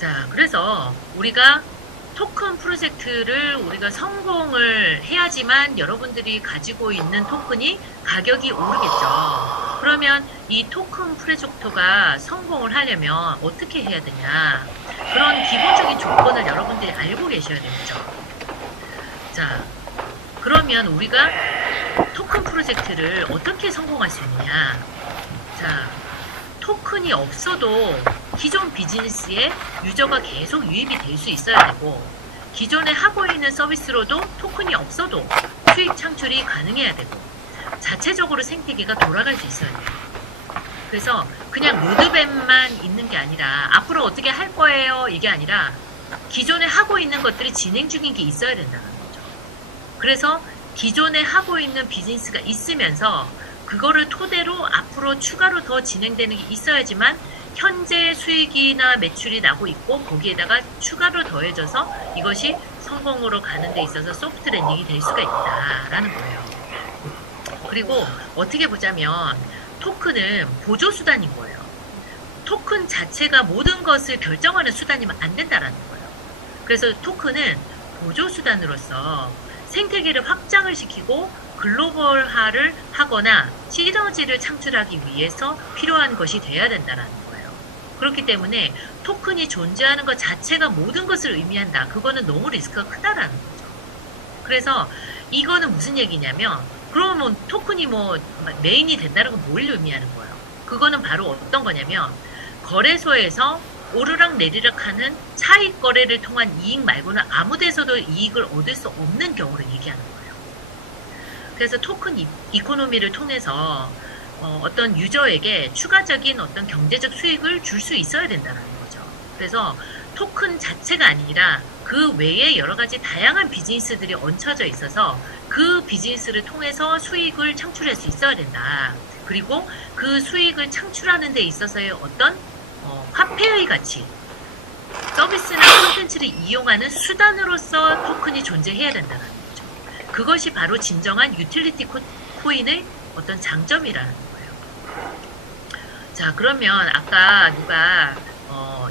자, 그래서 우리가 토큰 프로젝트를 우리가 성공을 해야지만 여러분들이 가지고 있는 토큰이 가격이 오르겠죠. 그러면 이 토큰 프로젝트가 성공을 하려면 어떻게 해야 되냐. 그런 기본적인 조건을 여러분들이 알고 계셔야 되죠. 자, 그러면 우리가 토큰 프로젝트를 어떻게 성공할 수 있느냐. 자, 토큰이 없어도 기존 비즈니스에 유저가 계속 유입이 될 수 있어야 되고, 기존에 하고 있는 서비스로도 토큰이 없어도 수익 창출이 가능해야 되고, 자체적으로 생태계가 돌아갈 수 있어야 돼요. 그래서 그냥 로드맵만 있는 게 아니라 앞으로 어떻게 할 거예요 이게 아니라 기존에 하고 있는 것들이 진행 중인 게 있어야 된다는 거죠. 그래서 기존에 하고 있는 비즈니스가 있으면서 그거를 토대로 앞으로 추가로 더 진행되는 게 있어야지만 현재 수익이나 매출이 나고 있고 거기에다가 추가로 더해져서 이것이 성공으로 가는 데 있어서 소프트 랜딩이 될 수가 있다라는 거예요. 그리고 어떻게 보자면 토큰은 보조수단인 거예요. 토큰 자체가 모든 것을 결정하는 수단이면 안 된다라는 거예요. 그래서 토큰은 보조수단으로서 생태계를 확장을 시키고 글로벌화를 하거나 시너지를 창출하기 위해서 필요한 것이 돼야 된다는 거예요. 그렇기 때문에 토큰이 존재하는 것 자체가 모든 것을 의미한다. 그거는 너무 리스크가 크다라는 거죠. 그래서 이거는 무슨 얘기냐면 그러면 토큰이 뭐 메인이 된다는 건 뭘 의미하는 거예요? 그거는 바로 어떤 거냐면 거래소에서 오르락 내리락 하는 차익 거래를 통한 이익 말고는 아무 데서도 이익을 얻을 수 없는 경우를 얘기하는 거예요. 그래서 토큰 이코노미를 통해서 어떤 유저에게 추가적인 어떤 경제적 수익을 줄 수 있어야 된다는 거죠. 그래서 토큰 자체가 아니라 그 외에 여러 가지 다양한 비즈니스들이 얹혀져 있어서 그 비즈니스를 통해서 수익을 창출할 수 있어야 된다. 그리고 그 수익을 창출하는 데 있어서의 어떤 화폐의 가치, 서비스나 콘텐츠를 이용하는 수단으로서 토큰이 존재해야 된다는 거죠. 그것이 바로 진정한 유틸리티 코인의 어떤 장점이라는 거예요. 자, 그러면 아까 누가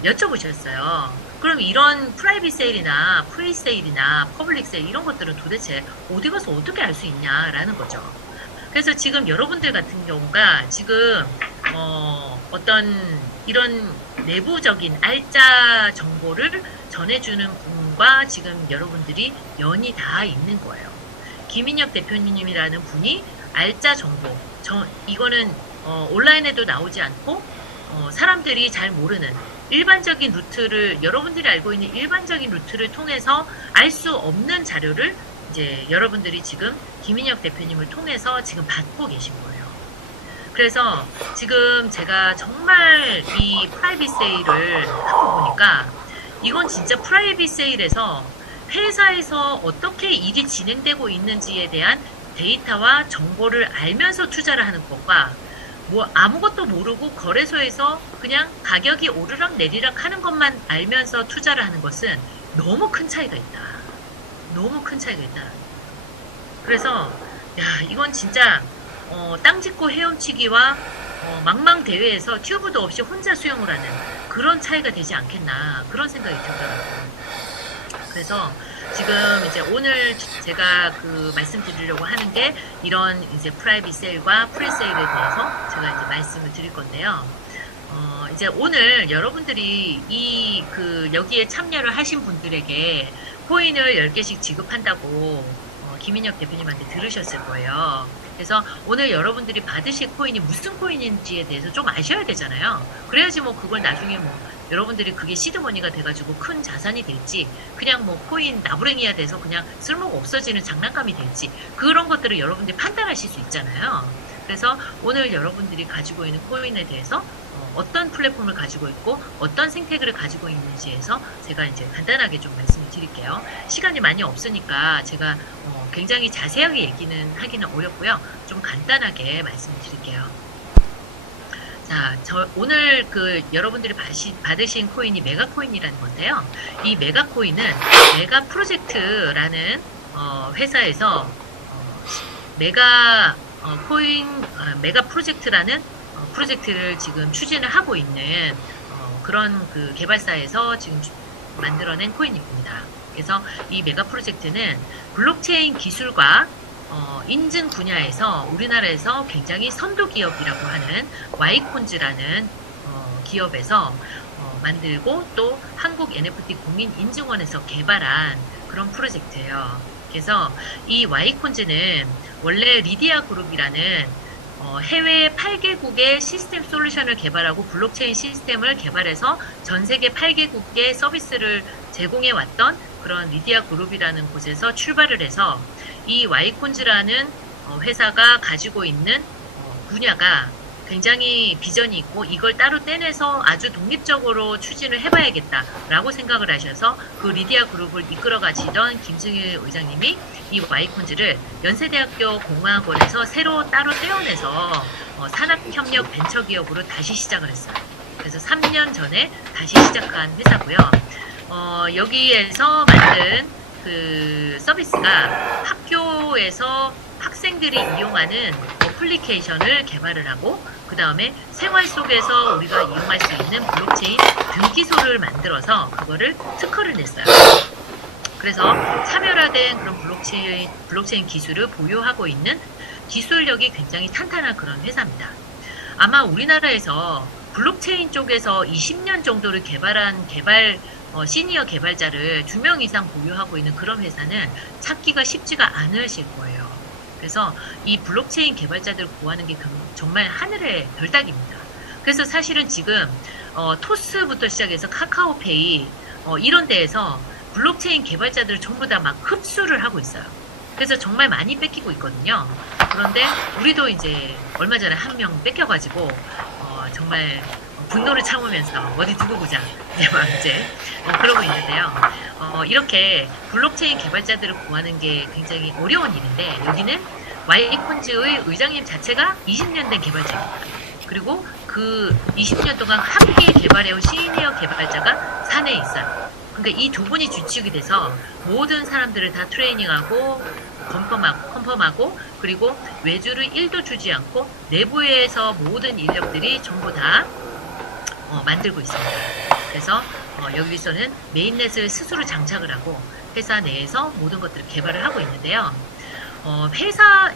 여쭤보셨어요. 그럼 이런 프라이빗 세일이나 프리 세일이나 퍼블릭 세일 이런 것들은 도대체 어디 가서 어떻게 알 수 있냐라는 거죠. 그래서 지금 여러분들 같은 경우가 지금 어떤 이런 내부적인 알짜 정보를 전해주는 분과 지금 여러분들이 연이 다 있는 거예요. 김인혁 대표님이라는 분이 알짜 정보, 이거는 온라인에도 나오지 않고 사람들이 잘 모르는 일반적인 루트를 여러분들이 알고 있는 일반적인 루트를 통해서 알 수 없는 자료를 이제 여러분들이 지금 김인혁 대표님을 통해서 지금 받고 계신 거예요. 그래서 지금 제가 정말 이 프라이빗 세일을 하고 보니까 이건 진짜 프라이빗 세일에서 회사에서 어떻게 일이 진행되고 있는지에 대한 데이터와 정보를 알면서 투자를 하는 것과 뭐 아무것도 모르고 거래소에서 그냥 가격이 오르락 내리락 하는 것만 알면서 투자를 하는 것은 너무 큰 차이가 있다. 너무 큰 차이가 있다. 그래서 야, 이건 진짜 땅 짚고 헤엄치기와 망망대회에서 튜브도 없이 혼자 수영을 하는 그런 차이가 되지 않겠나 그런 생각이 들더라고요. 그래서 지금 이제 오늘 제가 그 말씀드리려고 하는 게 이런 이제 프라이빗 세일과 프리 세일에 대해서 제가 이제 말씀을 드릴 건데요. 이제 오늘 여러분들이 여기에 참여를 하신 분들에게 코인을 10개씩 지급한다고 김인혁 대표님한테 들으셨을 거예요. 그래서 오늘 여러분들이 받으실 코인이 무슨 코인인지에 대해서 좀 아셔야 되잖아요. 그래야지 뭐 그걸 나중에 뭐 여러분들이 그게 시드머니가 돼가지고 큰 자산이 될지 그냥 뭐 코인 나부랭이가 돼서 그냥 쓸모가 없어지는 장난감이 될지 그런 것들을 여러분들이 판단하실 수 있잖아요. 그래서 오늘 여러분들이 가지고 있는 코인에 대해서 어떤 플랫폼을 가지고 있고 어떤 생태계를 가지고 있는지에서 제가 이제 간단하게 좀 말씀을 드릴게요. 시간이 많이 없으니까 제가 굉장히 자세하게 얘기는 하기는 어렵고요. 좀 간단하게 말씀을 드릴게요. 자, 오늘 여러분들이 받으신 코인이 메가코인이라는 건데요. 이 메가코인은 메가 프로젝트라는 회사에서 메가 프로젝트라는 프로젝트를 지금 추진을 하고 있는 그런 그 개발사에서 지금 만들어낸 코인입니다. 그래서 이 메가 프로젝트는 블록체인 기술과 인증 분야에서 우리나라에서 굉장히 선도 기업이라고 하는 와이콘즈라는 기업에서 만들고 또 한국 NFT 공인인증원에서 개발한 그런 프로젝트예요. 그래서 이 와이콘즈는 원래 리디아 그룹이라는 해외 8개국의 시스템 솔루션을 개발하고 블록체인 시스템을 개발해서 전 세계 8개국의 서비스를 제공해 왔던 그런 리디아 그룹이라는 곳에서 출발을 해서 이 와이콘즈라는 회사가 가지고 있는 분야가 굉장히 비전이 있고 이걸 따로 떼내서 아주 독립적으로 추진을 해봐야겠다라고 생각을 하셔서 그 리디아 그룹을 이끌어 가시던 김승일 의장님이 이 와이콘즈를 연세대학교 공학원에서 새로 따로 떼어내서 산업협력 벤처기업으로 다시 시작을 했어요. 그래서 3년 전에 다시 시작한 회사고요. 여기에서 만든 그 서비스가 학교에서 학생들이 이용하는 어플리케이션을 개발을 하고 그 다음에 생활 속에서 우리가 이용할 수 있는 블록체인 등기소를 만들어서 그거를 특허를 냈어요. 그래서 차별화된 그런 블록체인 기술을 보유하고 있는 기술력이 굉장히 탄탄한 그런 회사입니다. 아마 우리나라에서 블록체인 쪽에서 20년 정도를 개발한 시니어 개발자를 2명 이상 보유하고 있는 그런 회사는 찾기가 쉽지가 않으실 거예요. 그래서 이 블록체인 개발자들 구하는 게 정말 하늘의 별따기입니다. 그래서 사실은 지금 토스부터 시작해서 카카오페이 이런 데에서 블록체인 개발자들을 전부 다 막 흡수를 하고 있어요. 그래서 정말 많이 뺏기고 있거든요. 그런데 우리도 이제 얼마 전에 한 명 뺏겨가지고 정말 분노를 참으면서 어디 두고 보자 이제 그러고 있는데요. 이렇게 블록체인 개발자들을 구하는 게 굉장히 어려운 일인데 여기는 와이콘즈의 의장님 자체가 20년 된 개발자입니다. 그리고 그 20년 동안 함께 개발해온 시니어 개발자가 사내에 있어요. 그러니까 이 두 분이 주축이 돼서 모든 사람들을 다 트레이닝하고 컨펌하고 그리고 외주를 1도 주지 않고 내부에서 모든 인력들이 전부 다 만들고 있습니다. 그래서 여기서는 메인넷을 스스로 장착을 하고 회사 내에서 모든 것들을 개발을 하고 있는데요.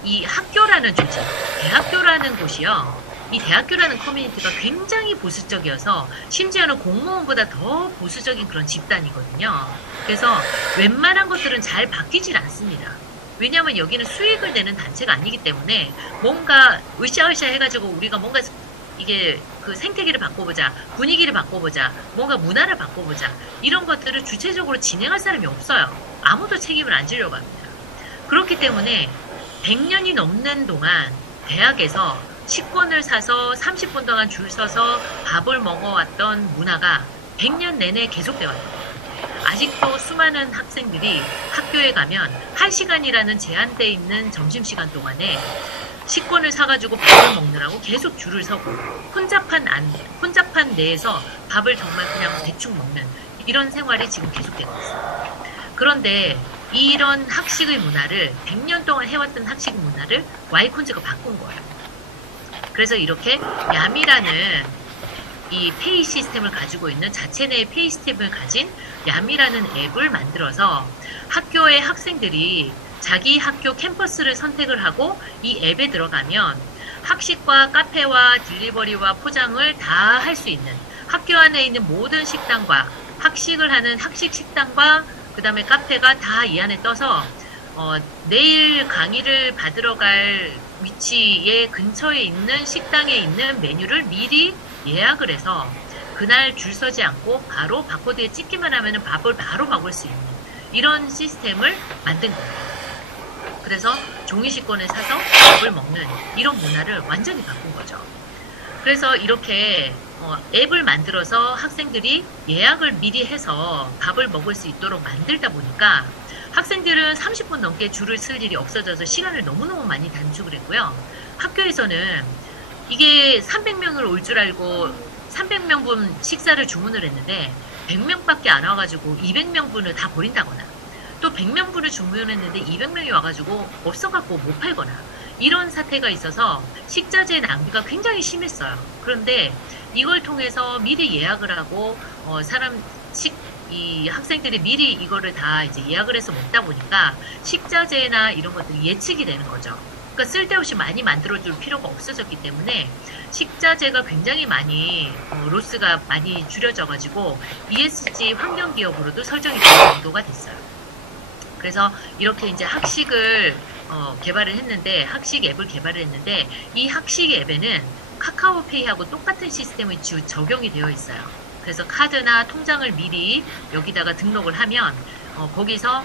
이 학교라는 조직, 대학교라는 곳이요. 이 대학교라는 커뮤니티가 굉장히 보수적이어서 심지어는 공무원보다 더 보수적인 그런 집단이거든요. 그래서 웬만한 것들은 잘 바뀌질 않습니다. 왜냐하면 여기는 수익을 내는 단체가 아니기 때문에 뭔가 으쌰으쌰 해가지고 우리가 뭔가 이게 그 생태계를 바꿔보자, 분위기를 바꿔보자, 뭔가 문화를 바꿔보자 이런 것들을 주체적으로 진행할 사람이 없어요. 아무도 책임을 안 지려고 합니다. 그렇기 때문에 100년이 넘는 동안 대학에서 식권을 사서 30분 동안 줄 서서 밥을 먹어왔던 문화가 100년 내내 계속되어 왔습니다. 아직도 수많은 학생들이 학교에 가면 1시간이라는 제한되어 있는 점심시간 동안에 식권을 사가지고 밥을 먹느라고 계속 줄을 서고 혼잡한 내에서 밥을 정말 그냥 대충 먹는 이런 생활이 지금 계속되고 있어요. 그런데 이런 학식의 문화를 100년 동안 해왔던 학식 문화를 와이콘즈가 바꾼 거예요. 그래서 이렇게 야미라는 이 페이 시스템을 가지고 있는 자체 내의 페이 시스템을 가진 야미라는 앱을 만들어서 학교의 학생들이 자기 학교 캠퍼스를 선택을 하고 이 앱에 들어가면 학식과 카페와 딜리버리와 포장을 다 할 수 있는 학교 안에 있는 모든 식당과 학식을 하는 학식 식당과 그 다음에 카페가 다 이 안에 떠서 내일 강의를 받으러 갈 위치에 근처에 있는 식당에 있는 메뉴를 미리 예약을 해서 그날 줄 서지 않고 바로 바코드에 찍기만 하면 밥을 바로 먹을 수 있는 이런 시스템을 만든 거예요. 그래서 종이식권을 사서 밥을 먹는 이런 문화를 완전히 바꾼 거죠. 그래서 이렇게 앱을 만들어서 학생들이 예약을 미리 해서 밥을 먹을 수 있도록 만들다 보니까 학생들은 30분 넘게 줄을 쓸 일이 없어져서 시간을 너무너무 많이 단축을 했고요. 학교에서는 이게 300명을 올 줄 알고 300명분 식사를 주문을 했는데 100명밖에 안 와가지고 200명분을 다 버린다거나 또 100명분을 주문했는데 200명이 와가지고 없어갖고 못 팔거나 이런 사태가 있어서 식자재 낭비가 굉장히 심했어요. 그런데 이걸 통해서 미리 예약을 하고 이 학생들이 미리 이거를 다 이제 예약을 해서 먹다 보니까 식자재나 이런 것들이 예측이 되는 거죠. 그러니까 쓸데없이 많이 만들어줄 필요가 없어졌기 때문에 식자재가 굉장히 많이 로스가 많이 줄여져가지고 ESG 환경기업으로도 설정이 될 정도가 됐어요. 그래서 이렇게 이제 학식을 개발을 했는데, 학식 앱을 개발을 했는데, 이 학식 앱에는 카카오페이하고 똑같은 시스템이 적용이 되어 있어요. 그래서 카드나 통장을 미리 여기다가 등록을 하면 거기서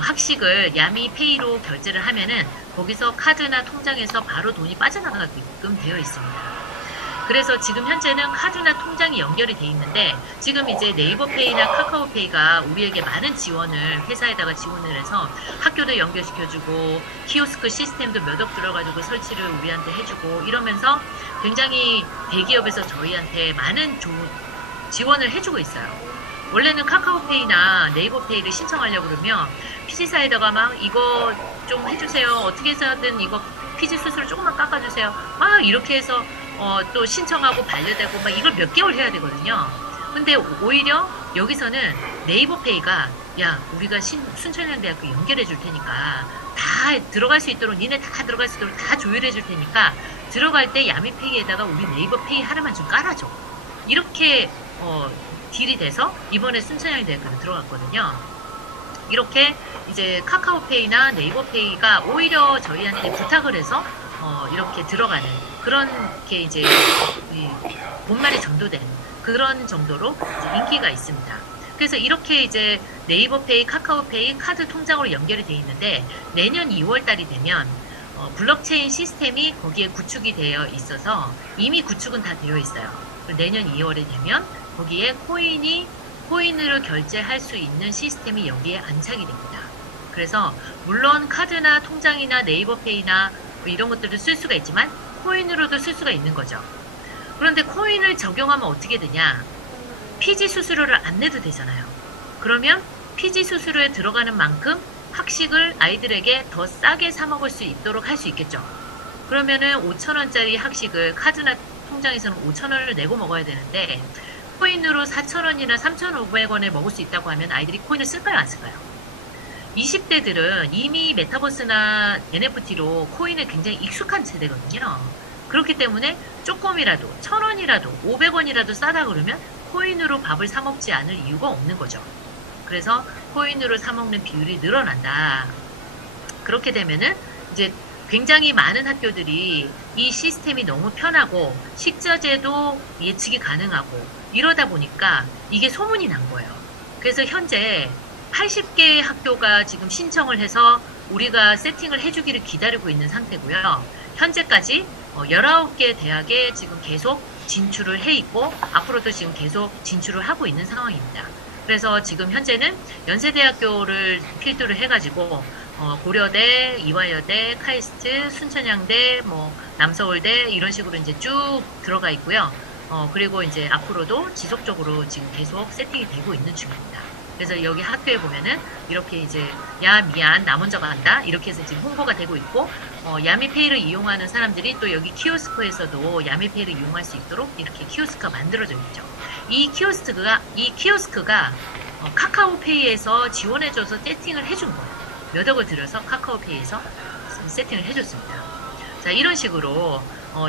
학식을 야미페이로 결제를 하면은 거기서 카드나 통장에서 바로 돈이 빠져나가게끔 되어 있습니다. 그래서 지금 현재는 카드나 통장이 연결이 돼 있는데, 지금 이제 네이버페이나 카카오페이가 우리에게 많은 지원을, 회사에다가 지원을 해서 학교도 연결시켜주고 키오스크 시스템도 몇 억 들어가지고 설치를 우리한테 해주고 이러면서 굉장히 대기업에서 저희한테 많은 지원을 해주고 있어요. 원래는 카카오페이나 네이버페이를 신청하려고 그러면 피지사에다가 막 이거 좀 해주세요. 어떻게 해서든 이거 피지 수수료 조금만 깎아주세요. 막 이렇게 해서 또 신청하고 반려되고 막 이걸 몇 개월 해야 되거든요. 근데 오히려 여기서는 네이버페이가 야, 우리가 순천향대학교 연결해 줄 테니까 다 들어갈 수 있도록, 니네 다 들어갈 수 있도록 다 조율해 줄 테니까 들어갈 때 야미페이에다가 우리 네이버페이 하나만 좀 깔아줘. 이렇게 딜이 돼서 이번에 순천향대학교로 들어갔거든요. 이렇게 이제 카카오페이나 네이버페이가 오히려 저희한테 부탁을 해서 이렇게 들어가는 그런 게 이제 본말이 전도된 그런 정도로 이제 인기가 있습니다. 그래서 이렇게 이제 네이버페이, 카카오페이 카드 통장으로 연결이 되어 있는데, 내년 2월 달이 되면 블록체인 시스템이 거기에 구축이 되어 있어서 이미 구축은 다 되어 있어요. 내년 2월에 되면 거기에 코인으로 결제할 수 있는 시스템이 여기에 안착이 됩니다. 그래서 물론 카드나 통장이나 네이버페이나 뭐 이런 것들도 쓸 수가 있지만 코인으로도 쓸 수가 있는 거죠. 그런데 코인을 적용하면 어떻게 되냐? 피지 수수료를 안 내도 되잖아요. 그러면 피지 수수료에 들어가는 만큼 학식을 아이들에게 더 싸게 사 먹을 수 있도록 할 수 있겠죠. 그러면은 5,000원짜리 학식을 카드나 통장에서는 5,000원을 내고 먹어야 되는데 코인으로 4,000원이나 3,500원에 먹을 수 있다고 하면 아이들이 코인을 쓸까요, 안 쓸까요? 20대들은 이미 메타버스나 NFT로 코인에 굉장히 익숙한 세대거든요. 그렇기 때문에 조금이라도 1,000원이라도 500원이라도 싸다 그러면 코인으로 밥을 사 먹지 않을 이유가 없는 거죠. 그래서 코인으로 사 먹는 비율이 늘어난다. 그렇게 되면은 이제 굉장히 많은 학교들이 이 시스템이 너무 편하고 식자재도 예측이 가능하고 이러다 보니까 이게 소문이 난 거예요. 그래서 현재 80개 학교가 지금 신청을 해서 우리가 세팅을 해주기를 기다리고 있는 상태고요. 현재까지 19개 대학에 지금 계속 진출을 해 있고 앞으로도 지금 계속 진출을 하고 있는 상황입니다. 그래서 지금 현재는 연세대학교를 필두로 해가지고 고려대, 이화여대, 카이스트, 순천향대, 뭐 남서울대 이런 식으로 이제 쭉 들어가 있고요. 그리고 이제 앞으로도 지속적으로 지금 계속 세팅이 되고 있는 중입니다. 그래서 여기 학교에 보면은 이렇게 이제 야 미안 나 먼저 간다 이렇게 해서 지금 홍보가 되고 있고 야미페이를 이용하는 사람들이 또 여기 키오스크에서도 야미페이를 이용할 수 있도록 이렇게 키오스크가 만들어져 있죠. 이 키오스크가 카카오페이에서 지원해줘서 세팅을 해준 거예요. 몇 억을 들여서 카카오페이에서 세팅을 해줬습니다. 자, 이런 식으로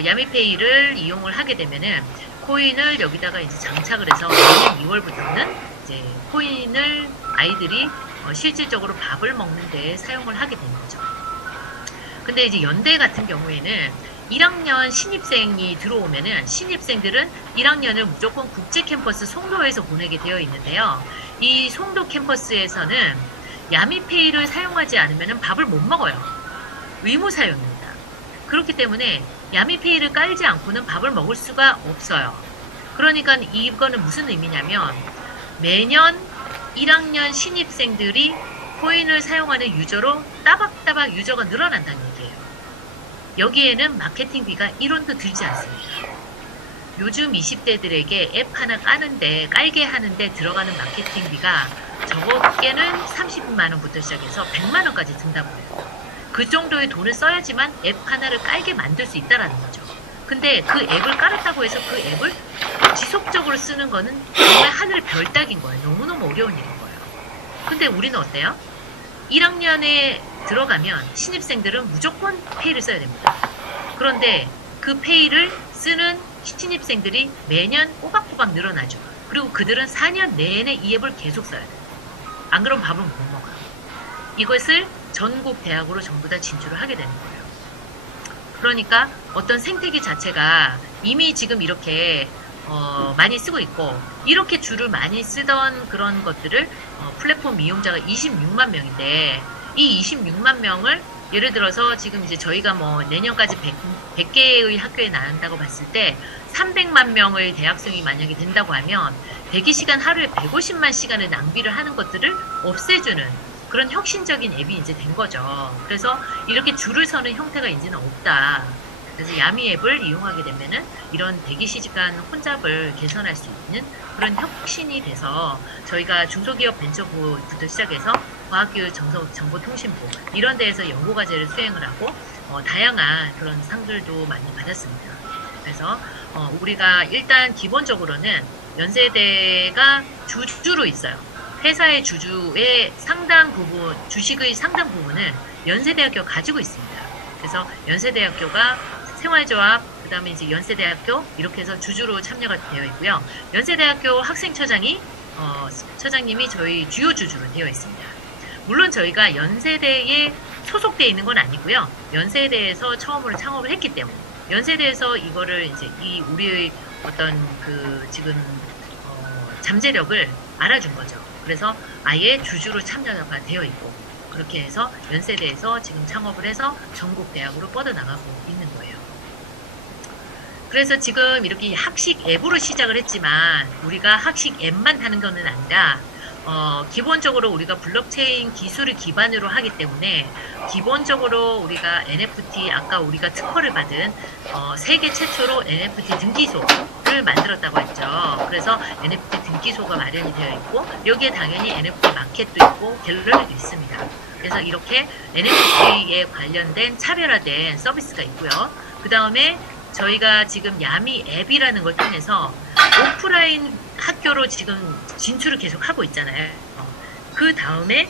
야미페이를 이용을 하게 되면은 코인을 여기다가 이제 장착을 해서 내년 2월부터는 이제 코인을 아이들이 실질적으로 밥을 먹는 데 사용을 하게 되는 거죠. 근데 이제 연대 같은 경우에는 1학년 신입생이 들어오면은 신입생들은 1학년을 무조건 국제 캠퍼스 송도에서 보내게 되어 있는데요. 이 송도 캠퍼스에서는 야미페이를 사용하지 않으면 밥을 못 먹어요. 의무 사용입니다. 그렇기 때문에 야미페이를 깔지 않고는 밥을 먹을 수가 없어요. 그러니까 이거는 무슨 의미냐면 매년 1학년 신입생들이 코인을 사용하는 유저로 따박따박 유저가 늘어난다는 얘기예요. 여기에는 마케팅비가 1원도 들지 않습니다. 요즘 20대들에게 앱 하나 깔게 하는데 들어가는 마케팅비가 적게는 30만 원부터 시작해서 100만 원까지 든다고 해요. 그 정도의 돈을 써야지만 앱 하나를 깔게 만들 수 있다라는 거죠. 근데 그 앱을 깔았다고 해서 그 앱을 지속적으로 쓰는 거는 정말 하늘 별 따기인 거예요. 너무너무 어려운 일인 거예요. 근데 우리는 어때요? 1학년에 들어가면 신입생들은 무조건 페이를 써야 됩니다. 그런데 그 페이를 쓰는 신입생들이 매년 꼬박꼬박 늘어나죠. 그리고 그들은 4년 내내 이 앱을 계속 써야 돼요. 안 그러면 밥은 못 먹어요. 이것을 전국 대학으로 전부 다 진출을 하게 되는 거예요. 그러니까 어떤 생태계 자체가 이미 지금 이렇게 많이 쓰고 있고, 이렇게 줄을 많이 쓰던 그런 것들을 플랫폼 이용자가 26만 명인데, 이 26만 명을 예를 들어서 지금 이제 저희가 뭐 내년까지 100개의 학교에 나간다고 봤을 때 300만 명의 대학생이 만약에 된다고 하면 대기 시간 하루에 150만 시간을 낭비를 하는 것들을 없애주는 그런 혁신적인 앱이 이제 된 거죠. 그래서 이렇게 줄을 서는 형태가 이제는 없다. 그래서 야미 앱을 이용하게 되면은 이런 대기 시간 혼잡을 개선할 수 있는 그런 혁신이 돼서 저희가 중소기업 벤처부부터 시작해서 과학교육 정보통신부 이런 데에서 연구과제를 수행을 하고 다양한 그런 상들도 많이 받았습니다. 그래서 우리가 일단 기본적으로는 연세대가 주주로 있어요. 회사의 주주의 상당 부분, 주식의 상당 부분을 연세대학교가 가지고 있습니다. 그래서 연세대학교가 생활조합, 그 다음에 이제 연세대학교 이렇게 해서 주주로 참여가 되어 있고요. 연세대학교 학생처장이 처장님이 저희 주요 주주로 되어 있습니다. 물론 저희가 연세대에 소속되어 있는 건 아니고요. 연세대에서 처음으로 창업을 했기 때문에 연세대에서 이거를 이제 이 우리의 어떤 그 지금 잠재력을 알아준 거죠. 그래서 아예 주주로 참여가 되어 있고 그렇게 해서 연세대에서 지금 창업을 해서 전국 대학으로 뻗어나가고 있는 거예요. 그래서 지금 이렇게 학식 앱으로 시작을 했지만 우리가 학식 앱만 하는 것은 아니라 기본적으로 우리가 블록체인 기술을 기반으로 하기 때문에 기본적으로 우리가 NFT 아까 우리가 특허를 받은 세계 최초로 NFT 등기소를 만들었다고 했죠. 그래서 NFT 등기소가 마련이 되어 있고 여기에 당연히 NFT 마켓도 있고 갤러리도 있습니다. 그래서 이렇게 NFT에 관련된 차별화된 서비스가 있고요. 그 다음에 저희가 지금 야미 앱이라는 걸 통해서 오프라인 학교로 지금 진출을 계속 하고 있잖아요. 그 다음에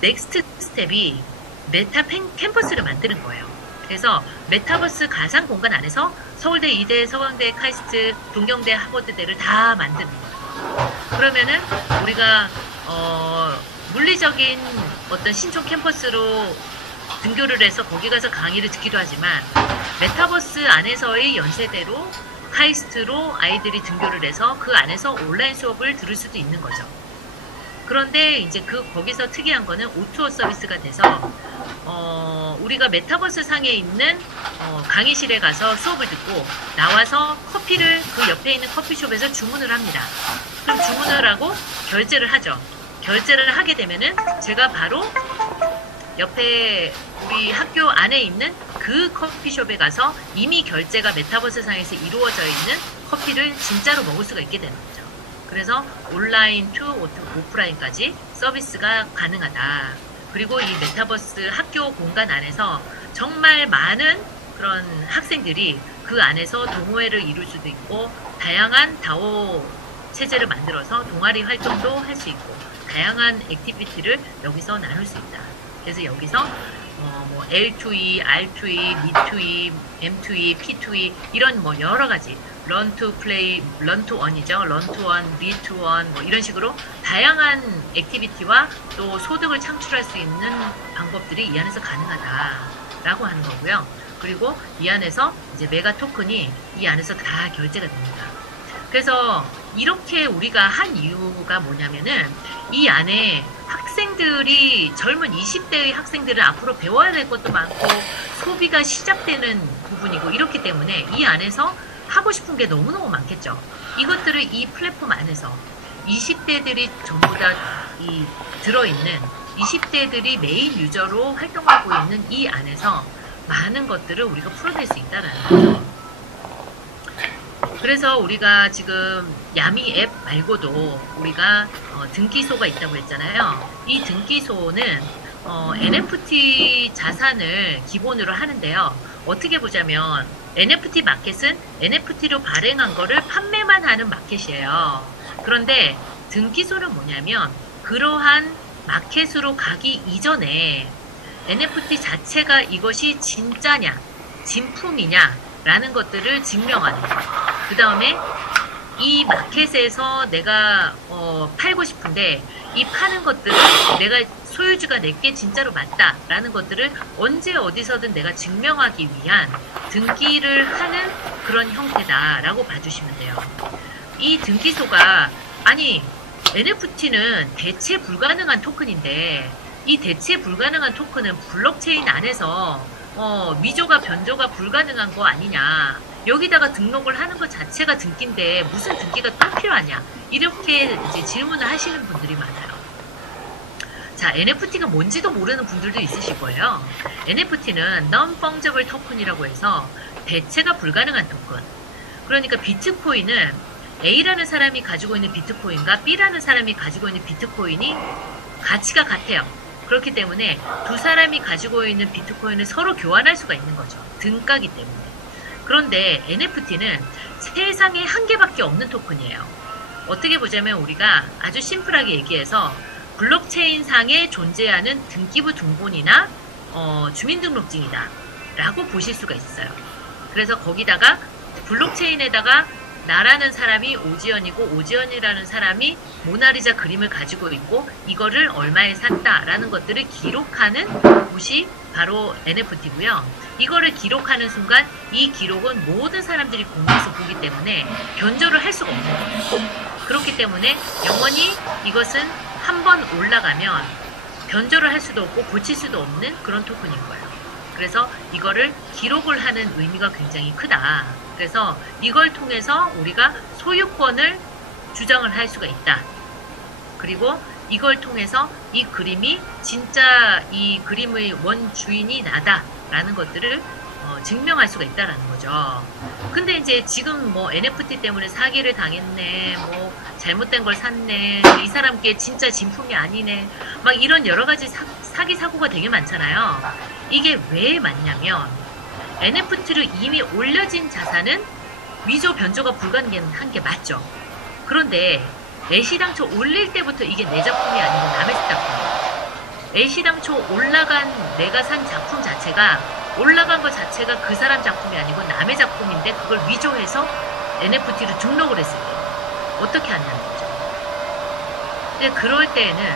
넥스트 스텝이 메타 캠퍼스를 만드는 거예요. 그래서 메타버스 가상 공간 안에서 서울대, 이대, 서강대, 카이스트, 동경대, 하버드대를 다 만드는 거예요. 그러면은 우리가 물리적인 어떤 신촌 캠퍼스로 등교를 해서 거기 가서 강의를 듣기도 하지만 메타버스 안에서의 연세대로 카이스트로 아이들이 등교를 해서 그 안에서 온라인 수업을 들을 수도 있는 거죠. 그런데 이제 거기서 특이한 거는 O2O 서비스가 돼서 우리가 메타버스 상에 있는 강의실에 가서 수업을 듣고 나와서 커피를 그 옆에 있는 커피숍에서 주문을 합니다. 그럼 주문을 하고 결제를 하죠. 결제를 하게 되면은 제가 바로 옆에 우리 학교 안에 있는 그 커피숍에 가서 이미 결제가 메타버스 상에서 이루어져 있는 커피를 진짜로 먹을 수가 있게 되는 거죠. 그래서 온라인 투 오프라인까지 서비스가 가능하다. 그리고 이 메타버스 학교 공간 안에서 정말 많은 그런 학생들이 그 안에서 동호회를 이룰 수도 있고 다양한 다오 체제를 만들어서 동아리 활동도 할 수 있고 다양한 액티비티를 여기서 나눌 수 있다. 그래서 여기서 뭐 L2E, R2E, Me2E, M2E, P2E 이런 뭐 여러 가지 Run to Play, Run to Earn이죠. Run to Earn, Read to Earn 뭐 이런 식으로 다양한 액티비티와 또 소득을 창출할 수 있는 방법들이 이 안에서 가능하다라고 하는 거고요. 그리고 이 안에서 이제 메가 토큰이 이 안에서 다 결제가 됩니다. 그래서 이렇게 우리가 한 이유가 뭐냐면은 이 안에 학생들이 젊은 20대의 학생들은 앞으로 배워야 될 것도 많고 소비가 시작되는 부분이고 이렇기 때문에 이 안에서 하고 싶은 게 너무너무 많겠죠. 이것들을 이 플랫폼 안에서 20대들이 전부 다 들어있는 20대들이 메인 유저로 활동하고 있는 이 안에서 많은 것들을 우리가 풀어낼 수 있다는 거죠. 그래서 우리가 지금 야미 앱 말고도 우리가 등기소가 있다고 했잖아요. 이 등기소는 NFT 자산을 기본으로 하는데요. 어떻게 보자면 NFT 마켓은 NFT로 발행한 거를 판매만 하는 마켓이에요. 그런데 등기소는 뭐냐면 그러한 마켓으로 가기 이전에 NFT 자체가 이것이 진짜냐, 진품이냐 라는 것들을 증명하는 거예요. 그 다음에 이 마켓에서 내가 팔고 싶은데 이 파는 것들을 내가 소유주가 내게 진짜로 맞다라는 것들을 언제 어디서든 내가 증명하기 위한 등기를 하는 그런 형태다라고 봐주시면 돼요. 이 등기소가 아니 NFT는 대체 불가능한 토큰인데 이 대체 불가능한 토큰은 블록체인 안에서 미조가 변조가 불가능한 거 아니냐, 여기다가 등록을 하는 것 자체가 등기인데 무슨 등기가 또 필요하냐, 이렇게 이제 질문을 하시는 분들이 많아요. 자, NFT가 뭔지도 모르는 분들도 있으실 거예요. NFT는 Non-Fungible Token이라고 해서 대체가 불가능한 토큰. 그러니까 비트코인은 A라는 사람이 가지고 있는 비트코인과 B라는 사람이 가지고 있는 비트코인이 가치가 같아요. 그렇기 때문에 두 사람이 가지고 있는 비트코인을 서로 교환할 수가 있는 거죠. 등가기 때문에. 그런데 NFT는 세상에 한 개밖에 없는 토큰이에요. 어떻게 보자면 우리가 아주 심플하게 얘기해서 블록체인 상에 존재하는 등기부 등본이나 주민등록증이다 라고 보실 수가 있어요. 그래서 거기다가 블록체인에다가 나라는 사람이 오지연이고 오지연이라는 사람이 모나리자 그림을 가지고 있고 이거를 얼마에 샀다라는 것들을 기록하는 곳이 바로 NFT고요. 이거를 기록하는 순간 이 기록은 모든 사람들이 공유해서 보기 때문에 변조를 할 수가 없는 거예요. 그렇기 때문에 영원히 이것은 한번 올라가면 변조를 할 수도 없고 고칠 수도 없는 그런 토큰인 거예요. 그래서 이거를 기록을 하는 의미가 굉장히 크다. 그래서 이걸 통해서 우리가 소유권을 주장을 할 수가 있다. 그리고 이걸 통해서 이 그림이 진짜 이 그림의 원주인이 나다라는 것들을 증명할 수가 있다라는 거죠. 근데 이제 지금 뭐 NFT 때문에 사기를 당했네, 뭐 잘못된 걸 샀네, 이 사람께 진짜 진품이 아니네, 막 이런 여러 가지 사기 사고가 되게 많잖아요. 이게 왜 많냐면 NFT로 이미 올려진 자산은 위조 변조가 불가능한 게 맞죠. 그런데 애시당초 올릴 때부터 이게 내 작품이 아니고 남의 작품이에요. 애시당초 올라간 내가 산 작품 자체가 올라간 것 자체가 그 사람 작품이 아니고 남의 작품인데 그걸 위조해서 NFT로 등록을 했을 때 어떻게 하냐는 거죠. 근데 그럴 때에는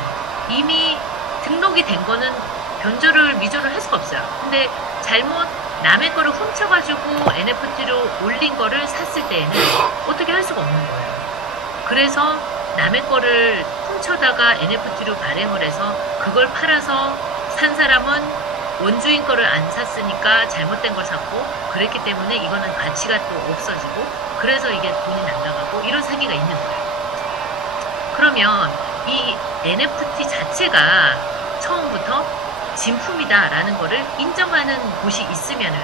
이미 등록이 된 거는 변조를 위조를 할 수가 없어요. 근데 잘못 남의 거를 훔쳐가지고 NFT로 올린 거를 샀을 때에는 어떻게 할 수가 없는 거예요. 그래서 남의 거를 훔쳐다가 NFT로 발행을 해서 그걸 팔아서 산 사람은 원주인 거를 안 샀으니까 잘못된 걸 샀고, 그랬기 때문에 이거는 가치가 또 없어지고, 그래서 이게 돈이 날아가고 이런 사기가 있는 거예요. 그러면 이 NFT 자체가 처음부터 진품이다 라는 거를 인정하는 곳이 있으면은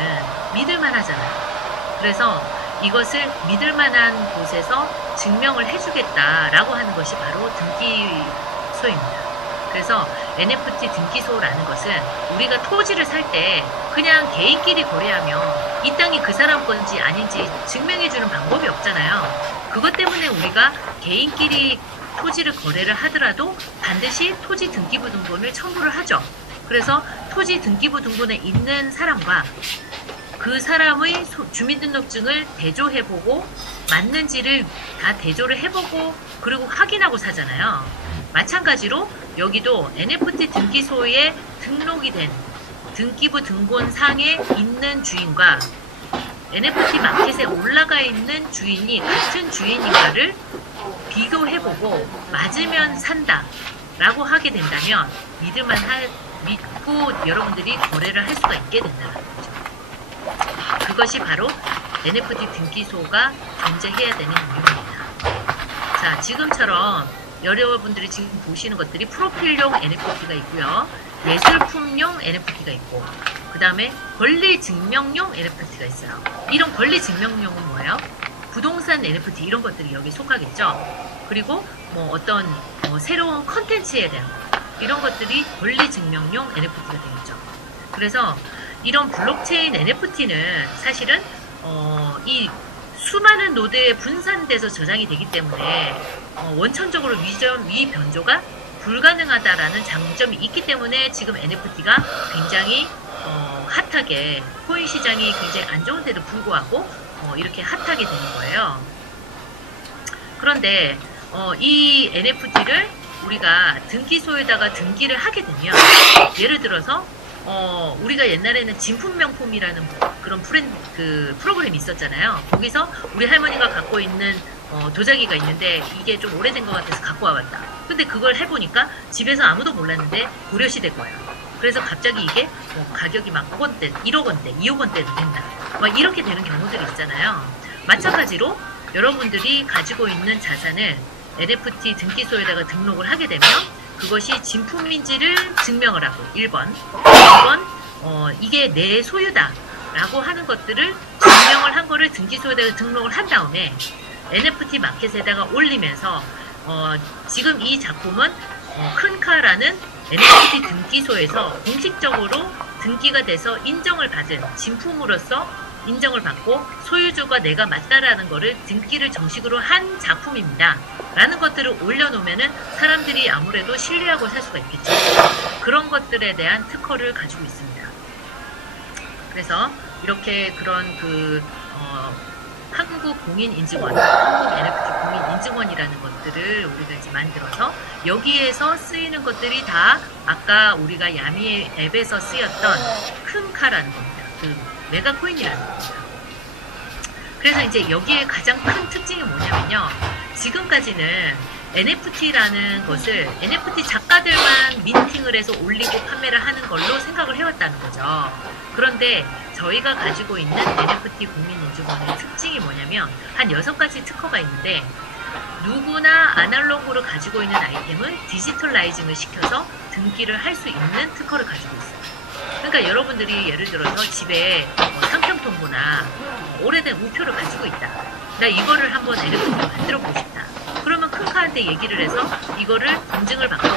믿을만 하잖아요. 그래서 이것을 믿을만한 곳에서 증명을 해주겠다라고 하는 것이 바로 등기소입니다. 그래서 NFT 등기소라는 것은 우리가 토지를 살 때 그냥 개인끼리 거래하면 이 땅이 그 사람 건지 아닌지 증명해주는 방법이 없잖아요. 그것 때문에 우리가 개인끼리 토지를 거래를 하더라도 반드시 토지 등기부 등본을 첨부를 하죠. 그래서 토지 등기부 등본에 있는 사람과 그 사람의 주민등록증을 대조해보고 맞는지를 다 대조를 해보고 그리고 확인하고 사잖아요. 마찬가지로 여기도 NFT 등기소에 등록이 된 등기부 등본상에 있는 주인과 NFT 마켓에 올라가 있는 주인이 같은 주인인가를 비교해보고 맞으면 산다 라고 하게 된다면 믿고 여러분들이 거래를 할 수가 있게 된다는 거죠. 그것이 바로 NFT 등기소가 존재해야 되는 이유입니다. 자, 지금처럼 여러분들이 지금 보시는 것들이 프로필용 NFT가 있고요. 예술품용 NFT가 있고, 그 다음에 권리증명용 NFT가 있어요. 이런 권리증명용은 뭐예요? 부동산 NFT 이런 것들이 여기 속하겠죠. 그리고 뭐 어떤 새로운 컨텐츠에 대한 거. 이런 것들이 권리 증명용 NFT가 되겠죠. 그래서 이런 블록체인 NFT는 사실은 이 수많은 노드에 분산돼서 저장이 되기 때문에 원천적으로 위변조가 불가능하다라는 장점이 있기 때문에 지금 NFT가 굉장히 핫하게, 코인 시장이 굉장히 안 좋은데도 불구하고 이렇게 핫하게 되는 거예요. 그런데 이 NFT를 우리가 등기소에다가 등기를 하게 되면, 예를 들어서 우리가 옛날에는 진품명품이라는 그런 프로그램이 있었잖아요. 거기서 우리 할머니가 갖고 있는 도자기가 있는데 이게 좀 오래된 것 같아서 갖고 와봤다. 근데 그걸 해보니까 집에서 아무도 몰랐는데 고려시대 거야. 그래서 갑자기 이게 가격이 막 1억 원대, 1억 원대, 2억 원대도 된다. 막 이렇게 되는 경우들이 있잖아요. 마찬가지로 여러분들이 가지고 있는 자산을 NFT 등기소에다가 등록을 하게 되면 그것이 진품인지를 증명을 하고 1번, 2번 이게 내 소유다 라고 하는 것들을 증명을 한 거를 등기소에다가 등록을 한 다음에 NFT 마켓에다가 올리면서 지금 이 작품은 큰카라는 NFT 등기소에서 공식적으로 등기가 돼서 인정을 받은 진품으로서 인정을 받고 소유주가 내가 맞다라는 거를 등기를 정식으로 한 작품입니다. 라는 것들을 올려놓으면은 사람들이 아무래도 신뢰하고 살 수가 있겠죠. 그런 것들에 대한 특허를 가지고 있습니다. 그래서 이렇게 그런 한국 공인인증원, 한국 NFT 공인인증원이라는 것들을 우리가 이제 만들어서 여기에서 쓰이는 것들이 다 아까 우리가 야미 앱에서 쓰였던 큰카라는 겁니다. 그 메가코인이라는 겁니다. 그래서 이제 여기에 가장 큰 특징이 뭐냐면요. 지금까지는 NFT라는 것을 NFT 작가들만 민팅을 해서 올리고 판매를 하는 걸로 생각을 해왔다는 거죠. 그런데 저희가 가지고 있는 NFT 공인인증원의 특징이 뭐냐면 한 6가지 특허가 있는데 누구나 아날로그로 가지고 있는 아이템을 디지털라이징을 시켜서 등기를 할 수 있는 특허를 가지고 있어요. 그러니까 여러분들이 예를 들어서 집에 상평통보나 오래된 우표를 가지고 있다. 나 이거를 한번 NFT로 만들어 보고 싶다. 그러면 큰카한테 얘기를 해서 이거를 공증을 받고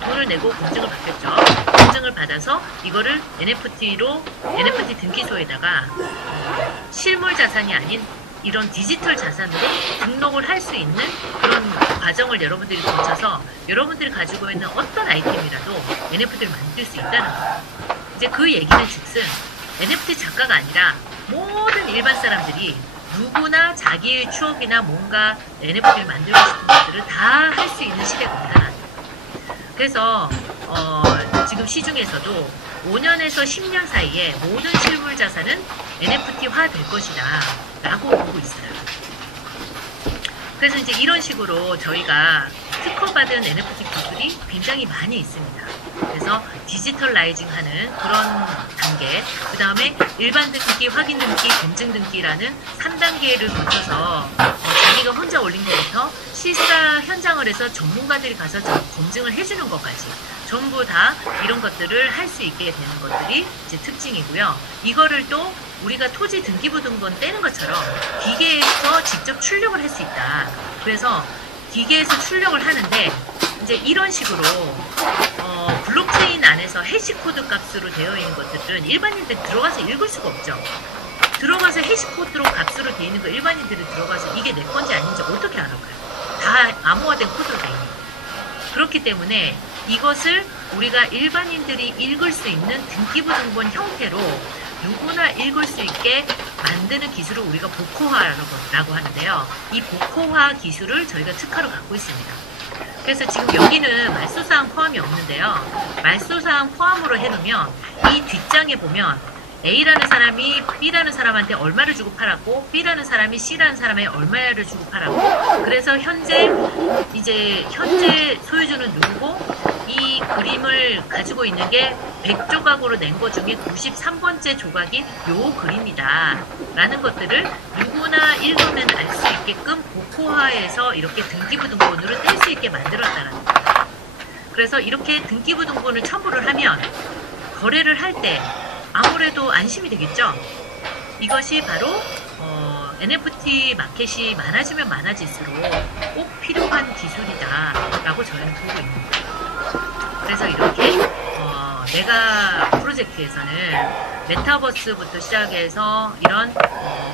돈을 내고 공증을 받겠죠. 공증을 받아서 이거를 NFT 등기소에다가 실물 자산이 아닌 이런 디지털 자산으로 등록을 할 수 있는 그런 과정을 여러분들이 거쳐서 여러분들이 가지고 있는 어떤 아이템이라도 NFT를 만들 수 있다는 거예요. 이제 그 얘기는 즉슨 NFT 작가가 아니라 모든 일반 사람들이 누구나 자기의 추억이나 뭔가 NFT를 만들고 싶은 것들을 다 할 수 있는 시대가 온다. 그래서 지금 시중에서도 5년에서 10년 사이에 모든 실물 자산은 NFT화 될 것이다 라고 보고 있어요. 그래서 이제 이런 식으로 저희가 특허받은 NFT 기술이 굉장히 많이 있습니다. 그래서 디지털라이징 하는 그런 단계, 그 다음에 일반 등기, 확인 등기, 검증 등기라는 3단계를 거쳐서 자기가 혼자 올린 것부터 실사 현장을 해서 전문가들이 가서 검증을 해주는 것까지 전부 다 이런 것들을 할 수 있게 되는 것들이 이제 특징이고요. 이거를 또 우리가 토지 등기부등본 떼는 것처럼 기계에서 직접 출력을 할 수 있다. 그래서 기계에서 출력을 하는데 이제 이런 식으로 블록체인 안에서 해시코드 값으로 되어 있는 것들은 일반인들이 들어가서 읽을 수가 없죠. 들어가서 해시코드로 값으로 되어 있는 거 일반인들이 들어가서 이게 내 건지 아닌지 어떻게 알아봐요? 다 암호화된 코드로 되어 있는 거예요. 그렇기 때문에 이것을 우리가 일반인들이 읽을 수 있는 등기부등본 형태로 누구나 읽을 수 있게 만드는 기술을 우리가 보코화라고 하는데요. 이 보코화 기술을 저희가 특허로 갖고 있습니다. 그래서 지금 여기는 말소사항 포함이 없는데요. 말소사항 포함으로 해놓으면 이 뒷장에 보면 A라는 사람이 B라는 사람한테 얼마를 주고 팔았고 B라는 사람이 C라는 사람에 얼마를 주고 팔았고 그래서 현재 소유주는 누구고 이 그림을 가지고 있는 게 100조각으로 낸 것 중에 93번째 조각이 요 글입니다. 라는 것들을 누구나 읽으면 알 수 있게끔 보코화해서 이렇게 등기부등본으로 뗄 수 있게 만들었다는 거예요. 그래서 이렇게 등기부등본을 첨부를 하면 거래를 할 때 아무래도 안심이 되겠죠. 이것이 바로 NFT 마켓이 많아지면 많아질수록 꼭 필요한 기술이다 라고 저희는 보고 있는 거예요. 그래서 이렇게 메가 프로젝트에서는 메타버스부터 시작해서 이런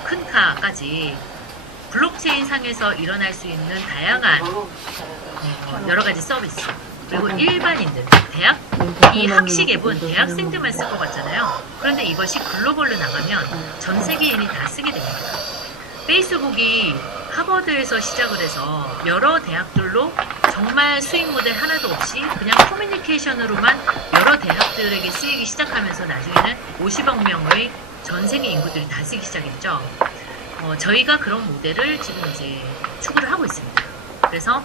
큰 카까지 블록체인 상에서 일어날 수 있는 다양한 여러 가지 서비스, 그리고 일반인들, 대학, 이 학식 앱은 대학생들만 쓸 것 같잖아요. 그런데 이것이 글로벌로 나가면 전 세계인이 다 쓰게 됩니다. 페이스북이 하버드에서 시작을 해서 여러 대학들로 정말 수익 모델 하나도 없이 그냥 커뮤니케이션으로만 여러 대학들에게 쓰이기 시작하면서 나중에는 50억 명의 전 세계 인구들이 다 쓰기 시작했죠. 저희가 그런 모델을 지금 이제 추구를 하고 있습니다. 그래서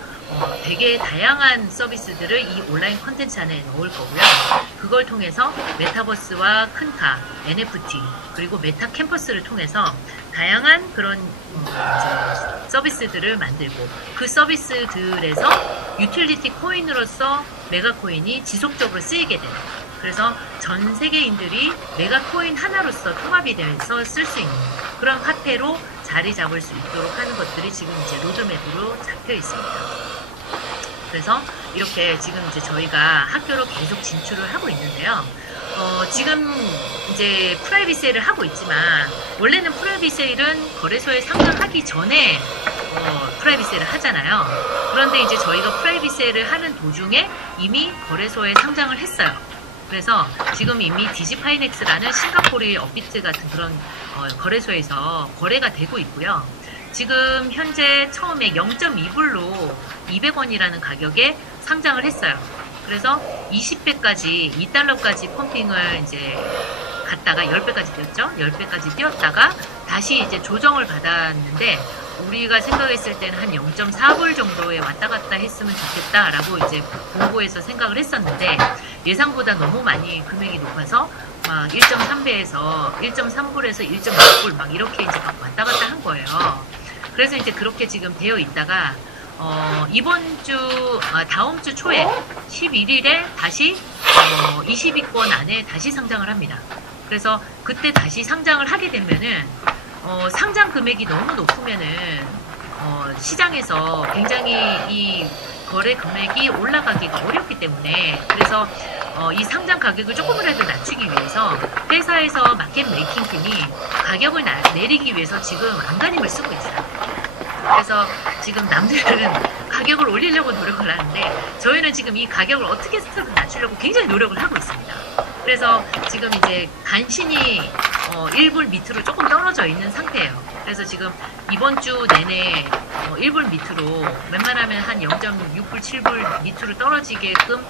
되게 다양한 서비스들을 이 온라인 콘텐츠 안에 넣을 거고요. 그걸 통해서 메타버스와 큰카, NFT, 그리고 메타 캠퍼스를 통해서 다양한 그런 서비스들을 만들고, 그 서비스들에서 유틸리티 코인으로서 메가코인이 지속적으로 쓰이게 되는, 그래서 전 세계인들이 메가코인 하나로서 통합이 되면서 쓸 수 있는 그런 화폐로 자리 잡을 수 있도록 하는 것들이 지금 이제 로드맵으로 잡혀 있습니다. 그래서 이렇게 지금 이제 저희가 학교로 계속 진출을 하고 있는데요. 지금 이제 프라이빗 세일을 하고 있지만, 원래는 프라이빗 세일은 거래소에 상장하기 전에 프라이빗 세일을 하잖아요. 그런데 이제 저희가 프라이빗 세일을 하는 도중에 이미 거래소에 상장을 했어요. 그래서 지금 이미 디지파이넥스라는 싱가포르의 업비트 같은 그런 거래소에서 거래가 되고 있고요. 지금 현재 처음에 0.2불로 200원이라는 가격에 상장을 했어요. 그래서 20배까지, 2달러까지 펌핑을 이제 갔다가 10배까지 뛰었죠. 10배까지 뛰었다가 다시 이제 조정을 받았는데, 우리가 생각했을 때는 한 0.4불 정도에 왔다 갔다 했으면 좋겠다라고 이제 공부해서 생각을 했었는데, 예상보다 너무 많이 금액이 높아서 막 1.3배에서 1.3불에서 1.6불 막 이렇게 이제 막 왔다 갔다 한 거예요. 그래서 이제 그렇게 지금 되어 있다가 이번 주, 다음 주 초에 11일에 다시 20위권 안에 다시 상장을 합니다. 그래서 그때 다시 상장을 하게 되면은 상장 금액이 너무 높으면은 시장에서 굉장히 이 거래 금액이 올라가기가 어렵기 때문에, 그래서 이 상장 가격을 조금이라도 낮추기 위해서 회사에서 마켓 메이킹 팀이 가격을 내리기 위해서 지금 안간힘을 쓰고 있어요. 그래서 지금 남들은 가격을 올리려고 노력을 하는데, 저희는 지금 이 가격을 어떻게 해서든 낮추려고 굉장히 노력을 하고 있습니다. 그래서 지금 이제 간신히 1불 밑으로 조금 떨어져 있는 상태예요. 그래서 지금 이번 주 내내 1불 밑으로, 웬만하면 한 0.6불, 7불 밑으로 떨어지게끔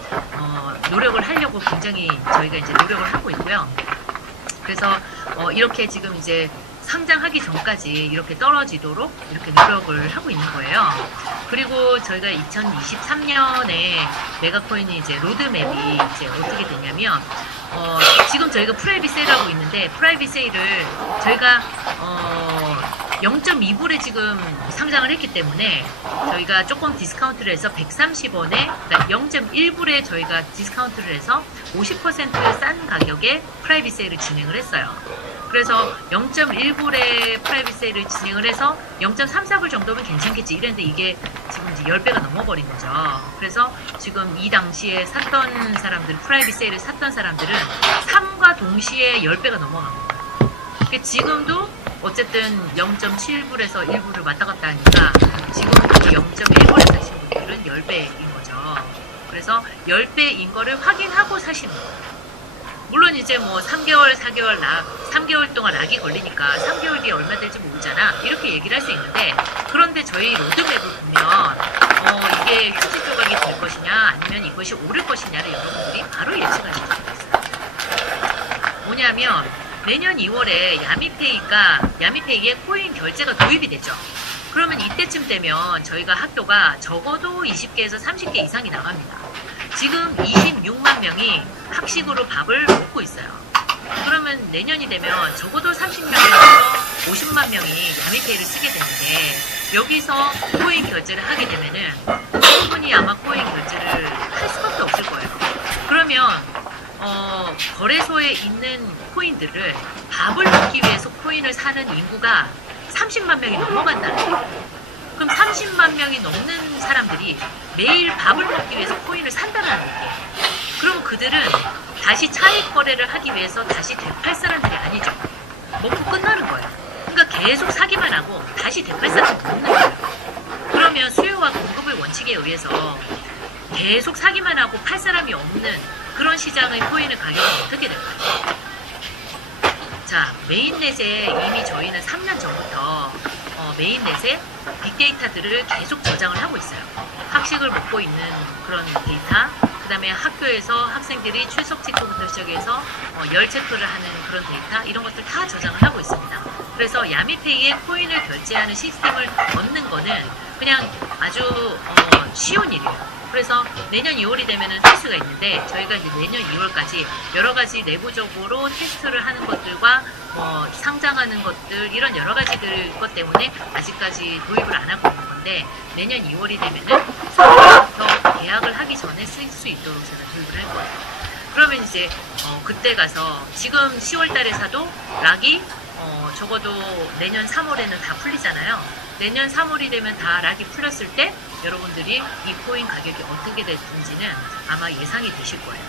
노력을 하려고 굉장히 저희가 이제 노력을 하고 있고요. 그래서 이렇게 지금 이제 상장하기 전까지 이렇게 떨어지도록 이렇게 노력을 하고 있는 거예요. 그리고 저희가 2023년에 메가코인이 이제 로드맵이 이제 어떻게 되냐면, 지금 저희가 프라이빗 세일하고 있는데, 프라이빗 세일을 저희가 0.2불에 지금 상장을 했기 때문에 저희가 조금 디스카운트를 해서 130원에, 그러니까 0.1불에 저희가 디스카운트를 해서 50% 싼 가격에 프라이빗 세일을 진행을 했어요. 그래서 0.1불에 프라이빗 세일을 진행을 해서 0.34불 정도면 괜찮겠지 이랬는데, 이게 지금 이제 10배가 넘어버린 거죠. 그래서 지금 이 당시에 샀던 사람들, 프라이빗 세일을 샀던 사람들은 3과 동시에 10배가 넘어간 거예요. 그러니까 지금도 어쨌든 0.7불에서 1불을 왔다 갔다 하니까 지금도 0.1불에 사신 분들은 10배인 거죠. 그래서 10배인 거를 확인하고 사시는 거예요. 물론 이제 뭐 3개월, 4개월 3개월 동안 락이 걸리니까 3개월 뒤에 얼마 될지 모르잖아, 이렇게 얘기를 할 수 있는데, 그런데 저희 로드맵을 보면 이게 휴지 조각이 될 것이냐 아니면 이것이 오를 것이냐를 여러분들이 바로 예측할 수가 있어요. 뭐냐면 내년 2월에 야미페이에 코인 결제가 도입이 되죠. 그러면 이때쯤 되면 저희가 학교가 적어도 20개에서 30개 이상이 나갑니다. 지금 26만 명이 학식으로 밥을 먹고 있어요. 그러면 내년이 되면 적어도 30명에서 50만 명이 야미페이를 쓰게 되는데, 여기서 코인 결제를 하게 되면은 충분히 아마 코인 결제를 할 수밖에 없을 거예요. 그러면 거래소에 있는 코인들을 밥을 먹기 위해서 코인을 사는 인구가 30만 명이 넘어간다는 거예요. 그럼 30만 명이 넘는 사람들이 매일 밥을 먹기 위해서 코인을 산다는 얘기예요. 그들은 다시 차익 거래를 하기 위해서 다시 되팔 사람들이 아니죠. 먹고 끝나는 거예요. 그러니까 계속 사기만 하고 다시 되팔 사람이 없는 거예요. 그러면 수요와 공급의 원칙에 의해서 계속 사기만 하고 팔 사람이 없는 그런 시장의 코인의 가격은 어떻게 될까요? 자, 메인넷에 이미 저희는 3년 전부터 메인넷에 빅데이터들을 계속 저장을 하고 있어요. 학식을 먹고 있는 그런 데이터, 그 다음에 학교에서 학생들이 출석 체크부터 시작해서 열 체크를 하는 그런 데이터, 이런 것들 다 저장을 하고 있습니다. 그래서 야미페이에 코인을 결제하는 시스템을 얻는 거는 그냥 아주 쉬운 일이에요. 그래서 내년 2월이 되면은 할 수가 있는데, 저희가 이제 내년 2월까지 여러 가지 내부적으로 테스트를 하는 것들과 상장하는 것들, 이런 여러 가지들 것 때문에 아직까지 도입을 안 하고 있는 건데, 내년 2월이 되면은 3월부터 계약을 하기 전에 쓸 수 있도록 제가 도입을 할 거예요. 그러면 이제 그때 가서 지금 10월 달에 사도 락이 적어도 내년 3월에는 다 풀리잖아요. 내년 3월이 되면 다 락이 풀렸을 때 여러분들이 이 코인 가격이 어떻게 될지는 아마 예상이 되실 거예요.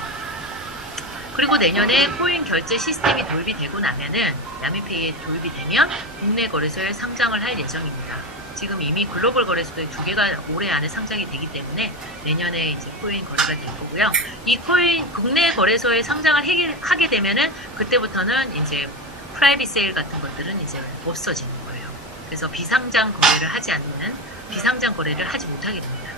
그리고 내년에 코인 결제 시스템이 도입이 되고 나면은 야미페이에 도입이 되면 국내 거래소에 상장을 할 예정입니다. 지금 이미 글로벌 거래소에 2개가 올해 안에 상장이 되기 때문에 내년에 이제 코인 거래가 될 거고요. 이 코인 국내 거래소에 상장을 하게 되면은 그때부터는 이제 프라이빗 세일 같은 것들은 이제 없어지는 거예요. 그래서 비상장 거래를 하지 않는, 비상장 거래를 하지 못하게 됩니다.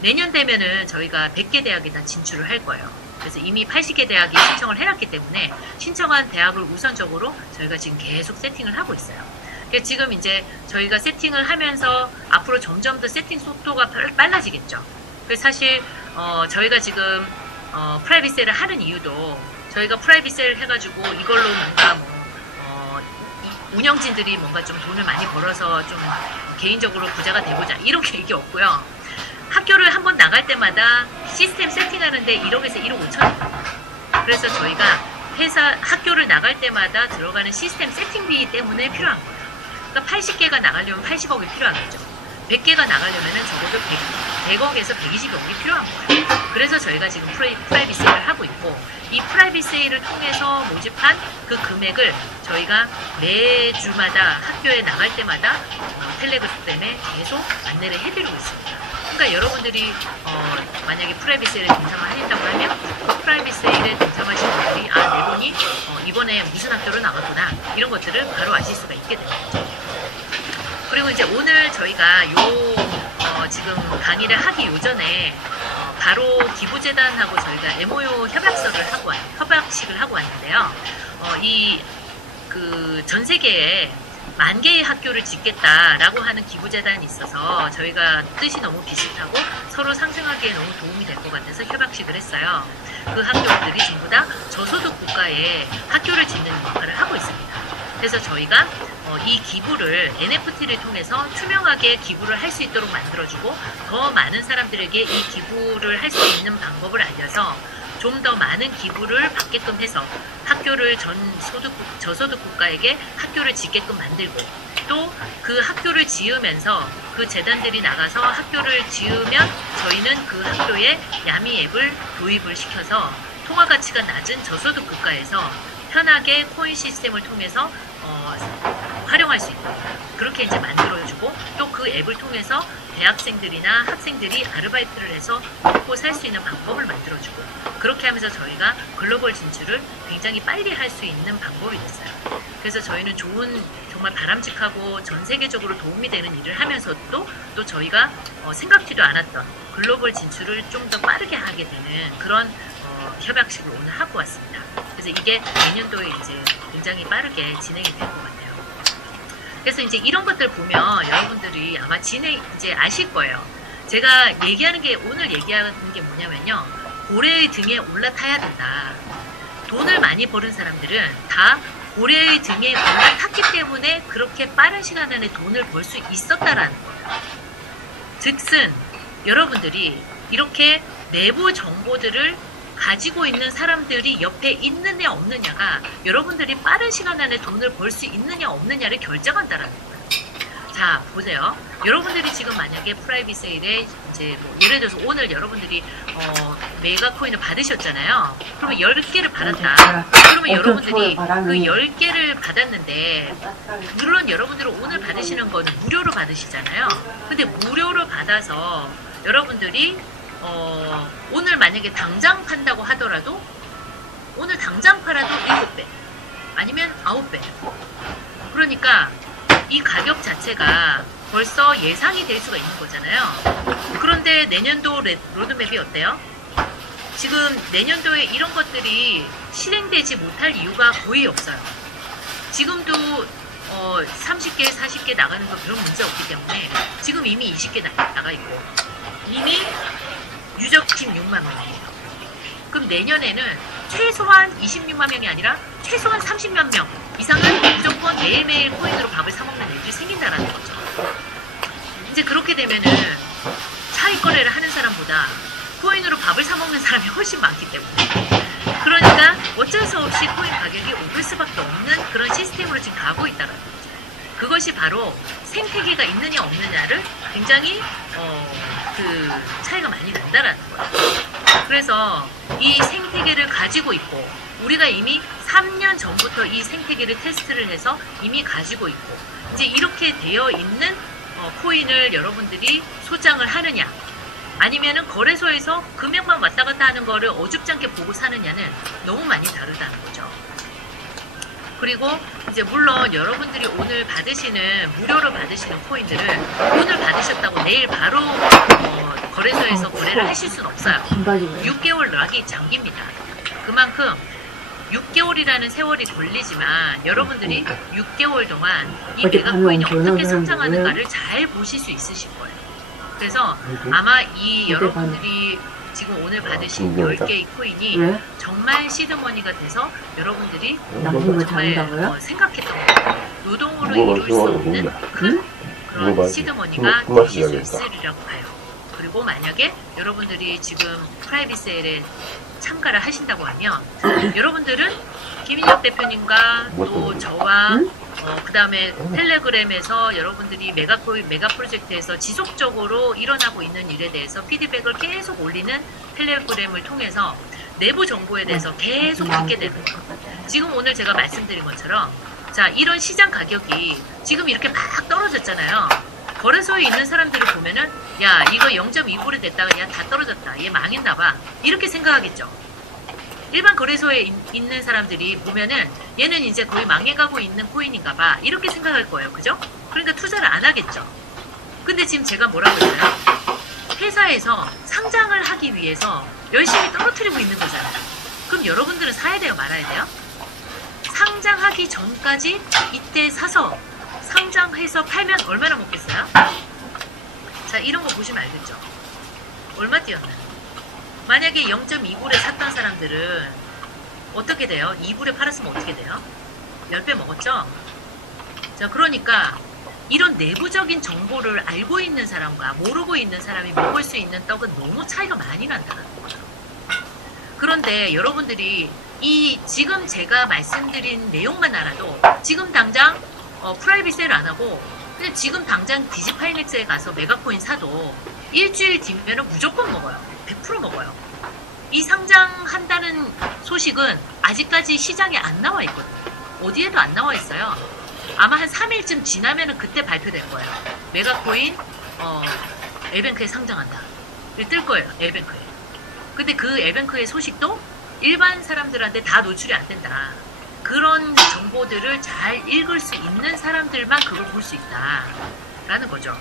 내년 되면은 저희가 100개 대학에다 진출을 할 거예요. 그래서 이미 80개 대학이 신청을 해놨기 때문에 신청한 대학을 우선적으로 저희가 지금 계속 세팅을 하고 있어요. 그래서 지금 이제 저희가 세팅을 하면서 앞으로 점점 더 세팅 속도가 빨라지겠죠. 그래서 사실 저희가 지금 프라이빗 세일을 하는 이유도, 저희가 프라이빗 세일을 해가지고 이걸로 뭔가 운영진들이 뭔가 좀 돈을 많이 벌어서 좀 개인적으로 부자가 되고자, 이런 계획이 없고요. 학교를 한번 나갈 때마다 시스템 세팅하는데 1억에서 1억 5천입니다. 그래서 저희가 학교를 나갈 때마다 들어가는 시스템 세팅비 때문에 필요한 거예요. 그러니까 80개가 나가려면 80억이 필요하겠죠. 100개가 나가려면 적어도 100억에서 120억이 필요한 거예요. 그래서 저희가 지금 프라이빗 세일을 하고 있고, 이 프라이빗 세일을 통해서 모집한 그 금액을 저희가 매주마다 학교에 나갈 때마다 텔레그램에 계속 안내를 해드리고 있습니다. 그러니까 여러분들이 만약에 프라이빗 세일에 동참을 하신다고 하면 그 프라이빗 세일에 동참하신 분들이 내 분이 이번에 무슨 학교로 나갔구나, 이런 것들을 바로 아실 수가 있게 됩니다. 그리고 이제 오늘 저희가 지금 강의를 하기 요전에 바로 기부재단하고 저희가 MOU 협약식을 하고 왔는데요. 전 세계에 10,000개의 학교를 짓겠다라고 하는 기부재단이 있어서 저희가 뜻이 너무 비슷하고 서로 상생하기에 너무 도움이 될 것 같아서 협약식을 했어요. 그 학교들이 전부 다 저소득 국가에 학교를 짓는 역할을 하고 있습니다. 그래서 저희가 이 기부를 NFT를 통해서 투명하게 기부를 할 수 있도록 만들어주고, 더 많은 사람들에게 이 기부를 할 수 있는 방법을 알려서 좀 더 많은 기부를 받게끔 해서 학교를 저소득 국가에게 학교를 짓게끔 만들고, 또 그 학교를 지으면서 그 재단들이 나가서 학교를 지으면 저희는 그 학교에 야미 앱을 도입을 시켜서 통화 가치가 낮은 저소득 국가에서 편하게 코인 시스템을 통해서 활용할 수 있도록 그렇게 이제 만들어주고, 또 그 앱을 통해서 대학생들이나 학생들이 아르바이트를 해서 먹고 살 수 있는 방법을 만들어주고, 그렇게 하면서 저희가 글로벌 진출을 굉장히 빨리 할 수 있는 방법이 됐어요. 그래서 저희는 좋은, 정말 바람직하고 전 세계적으로 도움이 되는 일을 하면서도 또 저희가 생각지도 않았던 글로벌 진출을 좀 더 빠르게 하게 되는 그런 협약식을 오늘 하고 왔습니다. 그래서 이게 내년도에 이제 굉장히 빠르게 진행이 될 것 같아요. 그래서 이제 이런 것들 보면 여러분들이 아마 이제 아실 거예요. 제가 오늘 얘기하는 게 뭐냐면요. 고래의 등에 올라타야 된다. 돈을 많이 버는 사람들은 다 고래의 등에 올라탔기 때문에 그렇게 빠른 시간 안에 돈을 벌 수 있었다라는 거예요. 즉슨 여러분들이 이렇게 내부 정보들을 가지고 있는 사람들이 옆에 있느냐 없느냐가 여러분들이 빠른 시간 안에 돈을 벌 수 있느냐 없느냐를 결정한다라는 거예요. 자, 보세요. 여러분들이 지금 만약에 프라이빗 세일에 이제 뭐 예를 들어서 오늘 여러분들이 메가 코인을 받으셨잖아요. 그러면 10개를 받았다. 그러면 여러분들이 그 10개를 받았는데 물론 여러분들은 오늘 받으시는 거는 무료로 받으시잖아요. 근데 무료로 받아서 여러분들이 오늘 만약에 당장 판다고 하더라도 오늘 당장 팔아도 7배 아니면 9배. 그러니까 이 가격 자체가 벌써 예상이 될 수가 있는 거잖아요. 그런데 내년도 로드맵이 어때요? 지금 내년도에 이런 것들이 실행되지 못할 이유가 거의 없어요. 지금도 30개, 40개 나가는 거 그런 문제 없기 때문에 지금 이미 20개 나가 있고 이미 유저팀 6만 명이에요. 그럼 내년에는 최소한 26만 명이 아니라 최소한 30만 명 이상은 무조건 매일매일 코인으로 밥을 사먹는 일이 생긴다라는 거죠. 이제 그렇게 되면은 차익 거래를 하는 사람보다 코인으로 밥을 사먹는 사람이 훨씬 많기 때문에 그러니까 어쩔 수 없이 코인 가격이 오를 수밖에 없는 그런 시스템으로 지금 가고 있다는 거죠. 그것이 바로 생태계가 있느냐 없느냐를 굉장히 그 차이가 많이 난다라는 거예요. 그래서 이 생태계를 가지고 있고 우리가 이미 3년 전부터 이 생태계를 테스트를 해서 이미 가지고 있고 이제 이렇게 되어 있는 코인을 여러분들이 소장을 하느냐 아니면은 거래소에서 금액만 왔다 갔다 하는 거를 어줍잖게 보고 사느냐는 너무 많이 다르다는 거죠. 그리고 이제 물론 여러분들이 오늘 받으시는 무료로 받으시는 코인들은 오늘 받으셨다고 내일 바로 거래소에서 거래를 하실 수는 없어요. 6개월 락이 장기입니다. 그만큼 6개월이라는 세월이 걸리지만 여러분들이 6개월 동안 이 메가코인이 어떻게 성장하는가를 잘 보실 수 있으실 거예요. 그래서 아마 이 여러분들이 지금 오늘 받으신 10개의 코인이 정말 시드머니가 돼서 여러분들이 정말 생각했던 노동으로 이룰 수 없는 큰 그런 시드머니가 되실 수 있으리라고 봐요. 그리고 만약에 여러분들이 지금 프라이빗 세일에 참가를 하신다고 하면 여러분들은 김인혁 대표님과 또 저와 그 다음에 텔레그램에서 여러분들이 메가 프로젝트에서 지속적으로 일어나고 있는 일에 대해서 피드백을 계속 올리는 텔레그램을 통해서 내부 정보에 대해서 계속 듣게 되는 거예요. 지금 오늘 제가 말씀드린 것처럼 자 이런 시장 가격이 지금 이렇게 막 떨어졌잖아요. 거래소에 있는 사람들을 보면은 야 이거 0.2불이 됐다가 야 다 떨어졌다 얘 망했나봐 이렇게 생각하겠죠. 일반 거래소에 있는 사람들이 보면은 얘는 이제 거의 망해가고 있는 코인인가봐 이렇게 생각할 거예요. 그죠? 그러니까 투자를 안 하겠죠. 근데 지금 제가 뭐라고 했어요? 회사에서 상장을 하기 위해서 열심히 떨어뜨리고 있는 거잖아요. 그럼 여러분들은 사야 돼요 말아야 돼요? 상장하기 전까지 이때 사서 상장해서 팔면 얼마나 먹겠어요? 자 이런 거 보시면 알겠죠? 얼마 뛰었나? 만약에 0.2불에 샀던 사람들은 어떻게 돼요? 2불에 팔았으면 어떻게 돼요? 10배 먹었죠? 자 그러니까 이런 내부적인 정보를 알고 있는 사람과 모르고 있는 사람이 먹을 수 있는 떡은 너무 차이가 많이 난다는 거죠. 그런데 여러분들이 이 지금 제가 말씀드린 내용만 알아도 지금 당장 프라이빗 세일 안 하고 그냥 지금 당장 디지파이넥스에 가서 메가코인 사도 일주일 뒤면은 무조건 먹어요. 100% 먹어요. 이 상장한다는 소식은 아직까지 시장에 안 나와 있거든요. 어디에도 안 나와 있어요. 아마 한 3일쯤 지나면은 그때 발표될 거예요. 메가코인 엘뱅크에 상장한다. 뜰 거예요. 엘뱅크에. 근데 그 엘뱅크의 소식도 일반 사람들한테 다 노출이 안 된다. 그런 정보들을 잘 읽을 수 있는 사람들만 그걸 볼 수 있다. 라는 거죠.